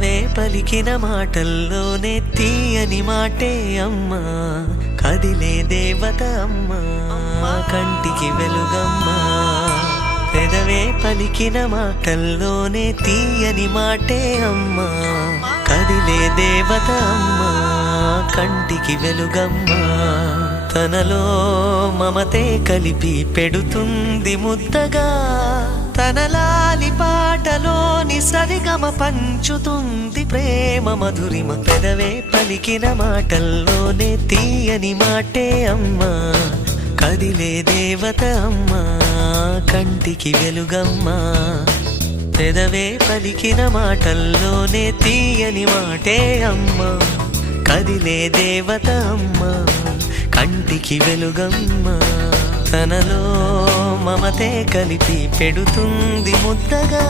పెదవే పలికిన మాటల్లోనే తీయని మాటే అమ్మా, కదిలే దేవత అమ్మా, కంటికి వెలుగమ్మా. పెదవే పలికిన మాటల్లోనే తీయని మాటే అమ్మా, కదిలే దేవత అమ్మా, కంటికి వెలుగమ్మా. తనలో మమతే కలిపి పెడుతుంది ముద్దగా, తన లాలి పాటలోని సరిగమ పంచుతుంది ప్రేమ మధురిమ. పెదవే పలికిన మాటల్లోనే తీయని మాటే అమ్మా, కదిలే దేవత అమ్మా, కంటికి వెలుగమ్మా. పెదవే పలికిన మాటల్లోనే తీయని మాటే అమ్మా, కదిలే దేవత అమ్మా, కంటికి వెలుగమ్మా. తనలో మమతే కలిపి పెడుతుంది ముద్దగా,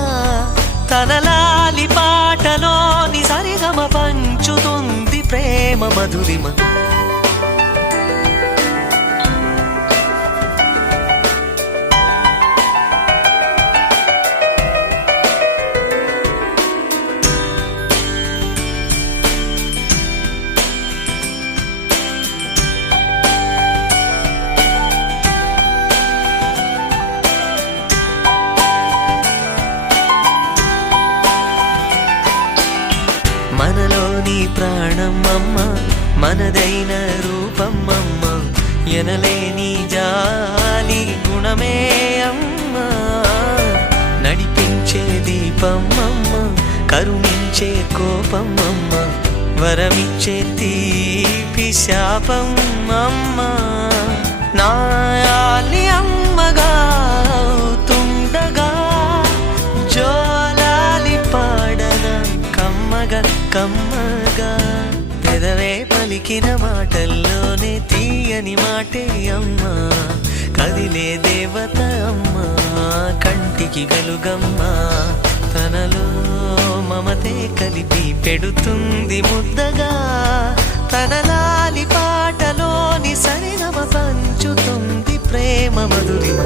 తన లాలి పాటలోని సరిగమ పంచుతుంది ప్రేమ మధురిమ. మనలోని ప్రాణం అమ్మ, మనదైన రూపం అమ్మ, ఎనలేని జాలి గుణమే అమ్మ. నడిపించే దీపం అమ్మ, కరుణించే కోపం అమ్మ, వరమిచ్చే తీపి శాపం అమ్మ. నాయాలి అమ్మగా అవుతుండగా, జోలాలి పాడన కమ్మగా కమ్మగా. పెదవే పలికిన మాటల్లోనే తీయని మాటే అమ్మా, కదిలే దేవత అమ్మా, కంటికి వెలుగమ్మా. తనలో మమతే కలిపి పెడుతుంది ముద్దగా, తన లాలి పాటలోని సరిగమ పంచుతుంది ప్రేమ మధురిమ.